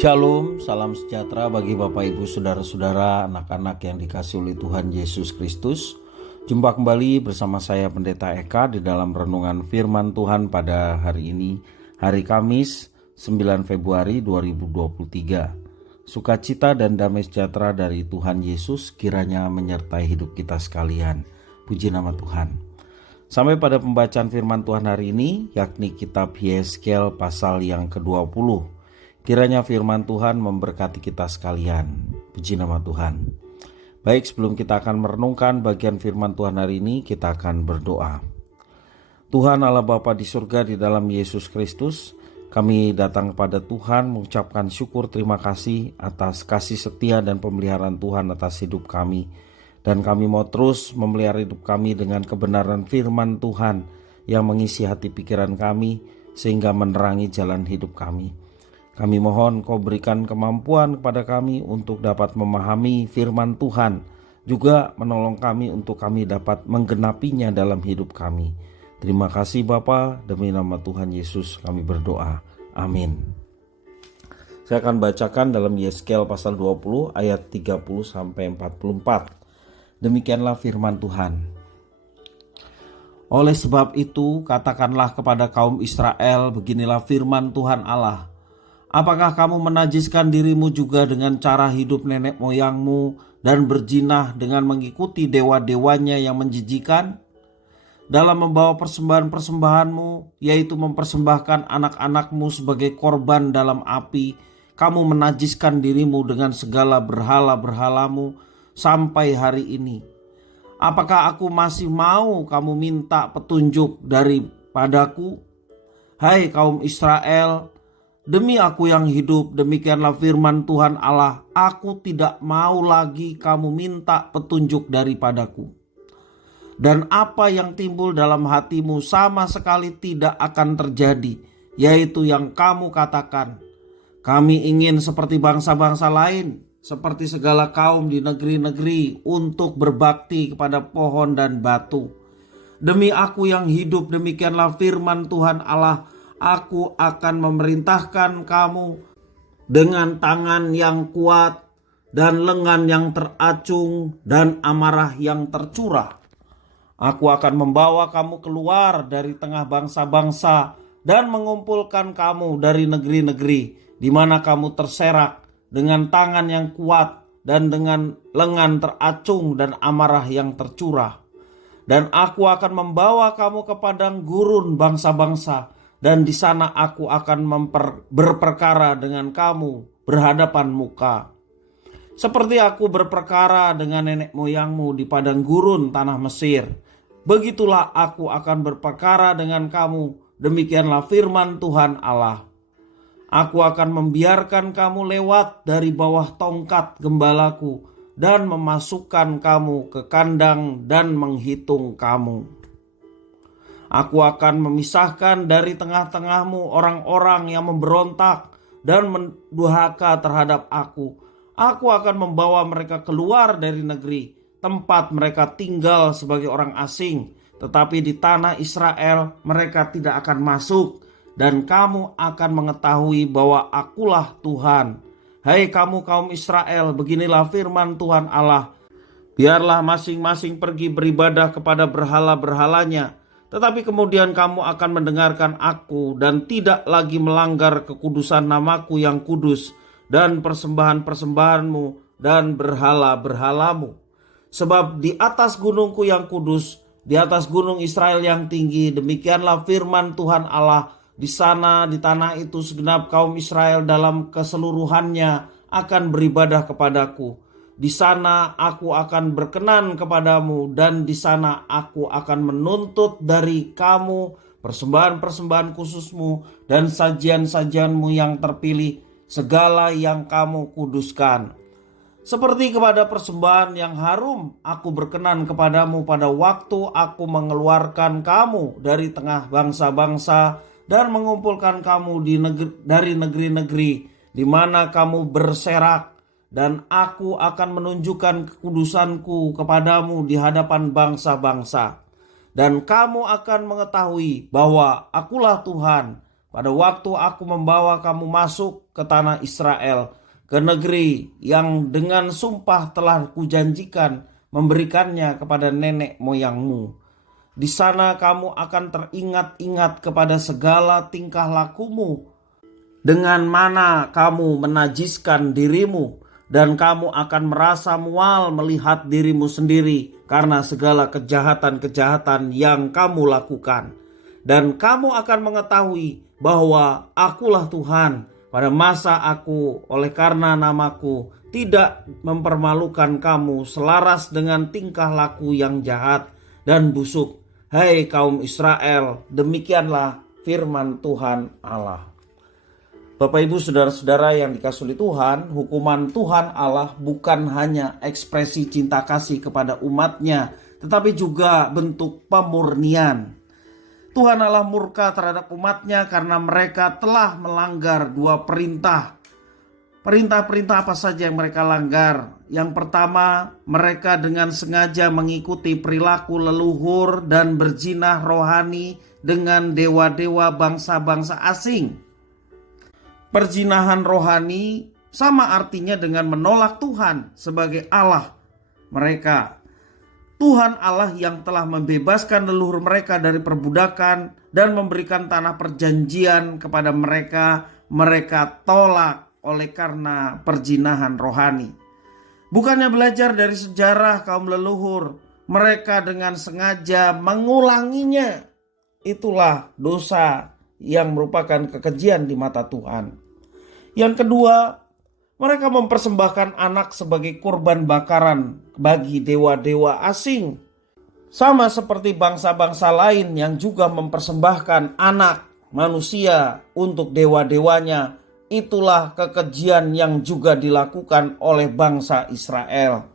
Shalom, salam sejahtera bagi Bapak Ibu Saudara-saudara, anak-anak yang dikasihi oleh Tuhan Yesus Kristus. Jumpa kembali bersama saya Pendeta Eka di dalam renungan firman Tuhan pada hari ini, hari Kamis 9 Februari 2023. Sukacita dan damai sejahtera dari Tuhan Yesus kiranya menyertai hidup kita sekalian. Puji nama Tuhan. Sampai pada pembacaan firman Tuhan hari ini, yakni kitab Yeskel pasal yang ke-20. Kiranya firman Tuhan memberkati kita sekalian. Puji nama Tuhan. Baik, sebelum kita akan merenungkan bagian firman Tuhan hari ini, kita akan berdoa. Tuhan Allah Bapa di surga, di dalam Yesus Kristus, kami datang kepada Tuhan mengucapkan syukur terima kasih atas kasih setia dan pemeliharaan Tuhan atas hidup kami. Dan kami mau terus memelihara hidup kami dengan kebenaran firman Tuhan yang mengisi hati pikiran kami sehingga menerangi jalan hidup kami. Kami mohon Kau berikan kemampuan kepada kami untuk dapat memahami firman Tuhan, juga menolong kami untuk kami dapat menggenapinya dalam hidup kami. Terima kasih Bapa, demi nama Tuhan Yesus kami berdoa. Amin. Saya akan bacakan dalam Yeskel pasal 20 ayat 30 sampai 44. Demikianlah firman Tuhan. Oleh sebab itu, katakanlah kepada kaum Israel, beginilah firman Tuhan Allah. Apakah kamu menajiskan dirimu juga dengan cara hidup nenek moyangmu dan berjinah dengan mengikuti dewa-dewanya yang menjijikan? Dalam membawa persembahan-persembahanmu, yaitu mempersembahkan anak-anakmu sebagai korban dalam api, kamu menajiskan dirimu dengan segala berhala-berhalamu sampai hari ini. Apakah aku masih mau kamu minta petunjuk daripadaku? Hai kaum Israel, demi aku yang hidup, demikianlah firman Tuhan Allah, aku tidak mau lagi kamu minta petunjuk daripadaku. Dan apa yang timbul dalam hatimu sama sekali tidak akan terjadi, yaitu yang kamu katakan, kami ingin seperti bangsa-bangsa lain, seperti segala kaum di negeri-negeri untuk berbakti kepada pohon dan batu. Demi aku yang hidup, demikianlah firman Tuhan Allah, aku akan memerintahkan kamu dengan tangan yang kuat dan lengan yang teracung dan amarah yang tercurah. Aku akan membawa kamu keluar dari tengah bangsa-bangsa dan mengumpulkan kamu dari negeri-negeri di mana kamu terserak dengan tangan yang kuat dan dengan lengan teracung dan amarah yang tercurah. Dan aku akan membawa kamu ke padang gurun bangsa-bangsa, dan di sana aku akan berperkara dengan kamu berhadapan muka. Seperti aku berperkara dengan nenek moyangmu di padang gurun tanah Mesir, begitulah aku akan berperkara dengan kamu, demikianlah firman Tuhan Allah. Aku akan membiarkan kamu lewat dari bawah tongkat gembalaku dan memasukkan kamu ke kandang dan menghitung kamu. Aku akan memisahkan dari tengah-tengahmu orang-orang yang memberontak dan mendurhaka terhadap aku. Aku akan membawa mereka keluar dari negeri, tempat mereka tinggal sebagai orang asing. Tetapi di tanah Israel mereka tidak akan masuk, dan kamu akan mengetahui bahwa akulah Tuhan. Hai kamu kaum Israel, beginilah firman Tuhan Allah. Biarlah masing-masing pergi beribadah kepada berhala-berhalanya, tetapi kemudian kamu akan mendengarkan aku dan tidak lagi melanggar kekudusan namaku yang kudus dan persembahan-persembahanmu dan berhala-berhalamu. Sebab di atas gunungku yang kudus, di atas gunung Israel yang tinggi, demikianlah firman Tuhan Allah, di sana di tanah itu segenap kaum Israel dalam keseluruhannya akan beribadah kepadaku. Di sana aku akan berkenan kepadamu, dan di sana aku akan menuntut dari kamu persembahan-persembahan khususmu dan sajian-sajianmu yang terpilih, segala yang kamu kuduskan. Seperti kepada persembahan yang harum, aku berkenan kepadamu pada waktu aku mengeluarkan kamu dari tengah bangsa-bangsa dan mengumpulkan kamu dari negeri-negeri di mana kamu berserak. Dan aku akan menunjukkan kekudusanku kepadamu di hadapan bangsa-bangsa. Dan kamu akan mengetahui bahwa akulah Tuhan, pada waktu aku membawa kamu masuk ke tanah Israel, ke negeri yang dengan sumpah telah kujanjikan memberikannya kepada nenek moyangmu. Di sana kamu akan teringat-ingat kepada segala tingkah lakumu, dengan mana kamu menajiskan dirimu, dan kamu akan merasa mual melihat dirimu sendiri karena segala kejahatan-kejahatan yang kamu lakukan. Dan kamu akan mengetahui bahwa akulah Tuhan pada masa aku, oleh karena namaku tidak mempermalukan kamu selaras dengan tingkah laku yang jahat dan busuk. Hai kaum Israel, demikianlah firman Tuhan Allah. Bapak Ibu saudara-saudara yang dikasihi Tuhan, hukuman Tuhan Allah bukan hanya ekspresi cinta kasih kepada umatnya, tetapi juga bentuk pemurnian. Tuhan Allah murka terhadap umatnya karena mereka telah melanggar dua perintah. Perintah-perintah apa saja yang mereka langgar? Yang pertama, mereka dengan sengaja mengikuti perilaku leluhur dan berzina rohani dengan dewa-dewa bangsa-bangsa asing. Perzinahan rohani sama artinya dengan menolak Tuhan sebagai Allah mereka. Tuhan Allah yang telah membebaskan leluhur mereka dari perbudakan dan memberikan tanah perjanjian kepada mereka, mereka tolak oleh karena perzinahan rohani. Bukannya belajar dari sejarah kaum leluhur, mereka dengan sengaja mengulanginya. Itulah dosa yang merupakan kekejian di mata Tuhan. Yang kedua, mereka mempersembahkan anak sebagai kurban bakaran bagi dewa-dewa asing. Sama seperti bangsa-bangsa lain yang juga mempersembahkan anak manusia untuk dewa-dewanya. Itulah kekejian yang juga dilakukan oleh bangsa Israel.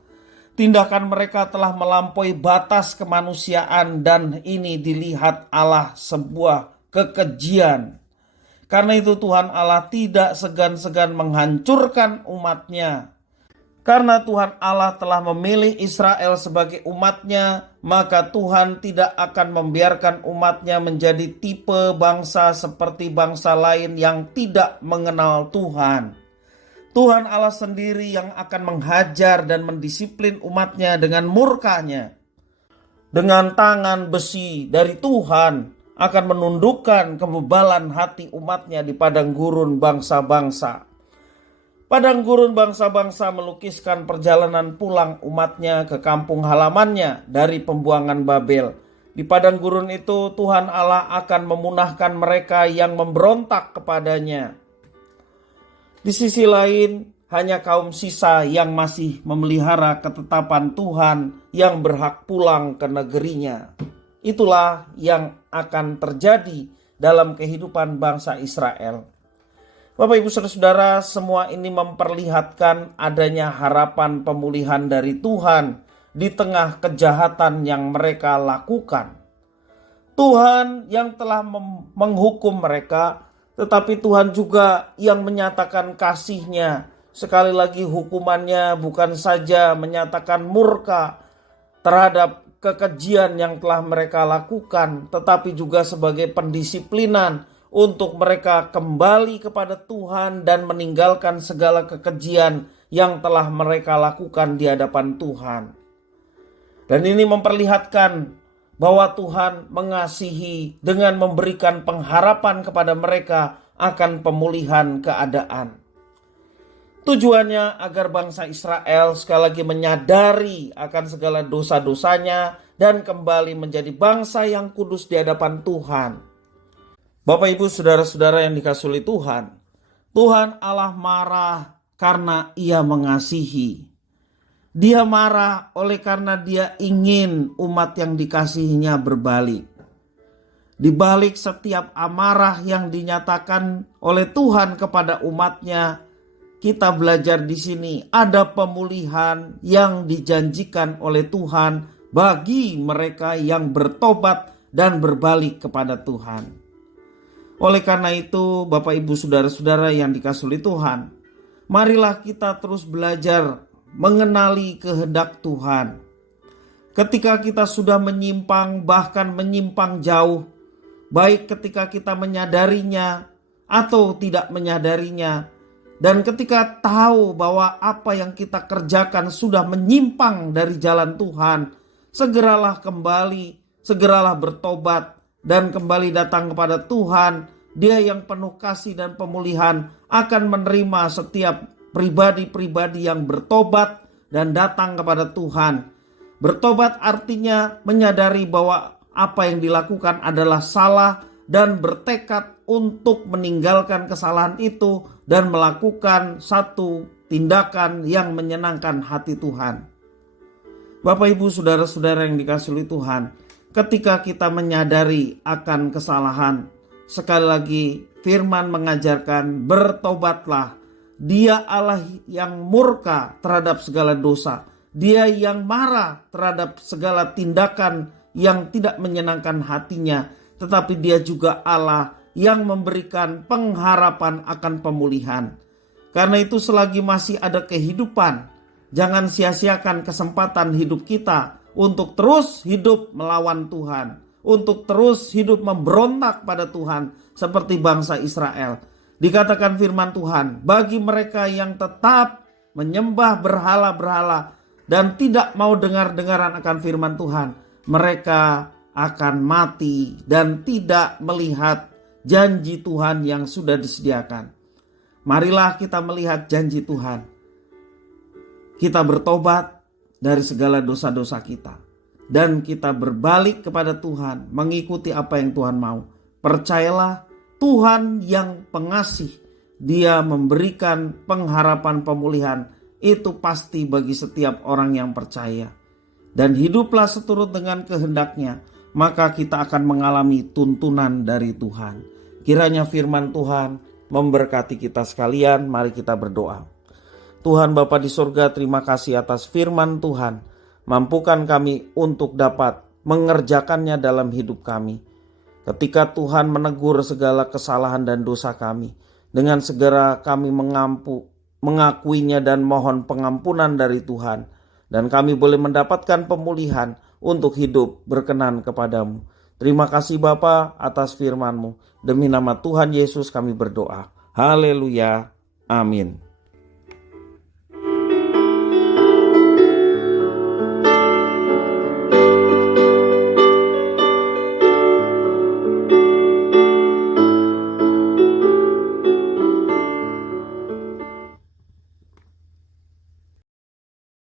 Tindakan mereka telah melampaui batas kemanusiaan dan ini dilihat Allah sebuah kekejian. Karena itu Tuhan Allah tidak segan-segan menghancurkan umatnya. Karena Tuhan Allah telah memilih Israel sebagai umatnya, maka Tuhan tidak akan membiarkan umatnya menjadi tipe bangsa seperti bangsa lain yang tidak mengenal Tuhan. Tuhan Allah sendiri yang akan menghajar dan mendisiplin umatnya dengan murkanya. Dengan tangan besi dari Tuhan akan menundukkan kebebalan hati umatnya di padang gurun bangsa-bangsa. Padang gurun bangsa-bangsa melukiskan perjalanan pulang umatnya ke kampung halamannya dari pembuangan Babel. Di padang gurun itu Tuhan Allah akan memunahkan mereka yang memberontak kepadanya. Di sisi lain, hanya kaum sisa yang masih memelihara ketetapan Tuhan yang berhak pulang ke negerinya. Itulah yang akan terjadi dalam kehidupan bangsa Israel. Bapak Ibu Saudara-saudara, semua ini memperlihatkan adanya harapan pemulihan dari Tuhan di tengah kejahatan yang mereka lakukan. Tuhan yang telah menghukum mereka, tetapi Tuhan juga yang menyatakan kasih-Nya. Sekali lagi hukumannya bukan saja menyatakan murka terhadap kekejian yang telah mereka lakukan, tetapi juga sebagai pendisiplinan untuk mereka kembali kepada Tuhan dan meninggalkan segala kekejian yang telah mereka lakukan di hadapan Tuhan. Dan ini memperlihatkan bahwa Tuhan mengasihi dengan memberikan pengharapan kepada mereka akan pemulihan keadaan. Tujuannya agar bangsa Israel sekali lagi menyadari akan segala dosa-dosanya dan kembali menjadi bangsa yang kudus di hadapan Tuhan. Bapak Ibu saudara-saudara yang dikasihi Tuhan, Tuhan Allah marah karena Ia mengasihi. Dia marah oleh karena Dia ingin umat yang dikasihinya berbalik. Di balik setiap amarah yang dinyatakan oleh Tuhan kepada umatnya, kita belajar di sini ada pemulihan yang dijanjikan oleh Tuhan bagi mereka yang bertobat dan berbalik kepada Tuhan. Oleh karena itu, Bapak Ibu saudara-saudara yang dikasihi Tuhan, marilah kita terus belajar mengenali kehendak Tuhan. Ketika kita sudah menyimpang, bahkan menyimpang jauh, baik ketika kita menyadarinya atau tidak menyadarinya. Dan ketika tahu bahwa apa yang kita kerjakan sudah menyimpang dari jalan Tuhan, segeralah kembali, segeralah bertobat dan kembali datang kepada Tuhan. Dia yang penuh kasih dan pemulihan akan menerima setiap pribadi-pribadi yang bertobat dan datang kepada Tuhan. Bertobat artinya menyadari bahwa apa yang dilakukan adalah salah dan bertekad untuk meninggalkan kesalahan itu dan melakukan satu tindakan yang menyenangkan hati Tuhan. Bapak, Ibu, saudara-saudara yang dikasihi oleh Tuhan, ketika kita menyadari akan kesalahan, sekali lagi firman mengajarkan bertobatlah. Dia Allah yang murka terhadap segala dosa. Dia yang marah terhadap segala tindakan yang tidak menyenangkan hatinya. Tetapi dia juga Allah yang memberikan pengharapan akan pemulihan. Karena itu selagi masih ada kehidupan, jangan sia-siakan kesempatan hidup kita untuk terus hidup melawan Tuhan, untuk terus hidup memberontak pada Tuhan seperti bangsa Israel. Dikatakan firman Tuhan, bagi mereka yang tetap menyembah berhala-berhala dan tidak mau dengar-dengaran akan firman Tuhan, mereka akan mati dan tidak melihat janji Tuhan yang sudah disediakan. Marilah kita melihat janji Tuhan. Kita bertobat dari segala dosa-dosa kita dan kita berbalik kepada Tuhan, mengikuti apa yang Tuhan mau. Percayalah, Tuhan yang pengasih, Dia memberikan pengharapan pemulihan. Itu pasti bagi setiap orang yang percaya. Dan hiduplah seturut dengan kehendaknya, maka kita akan mengalami tuntunan dari Tuhan. Kiranya firman Tuhan memberkati kita sekalian. Mari kita berdoa. Tuhan Bapa di surga, terima kasih atas firman Tuhan. Mampukan kami untuk dapat mengerjakannya dalam hidup kami. Ketika Tuhan menegur segala kesalahan dan dosa kami, dengan segera kami mengakuinya dan mohon pengampunan dari Tuhan. Dan kami boleh mendapatkan pemulihan untuk hidup berkenan kepadamu. Terima kasih Bapa atas firman-Mu. Demi nama Tuhan Yesus kami berdoa. Haleluya. Amin.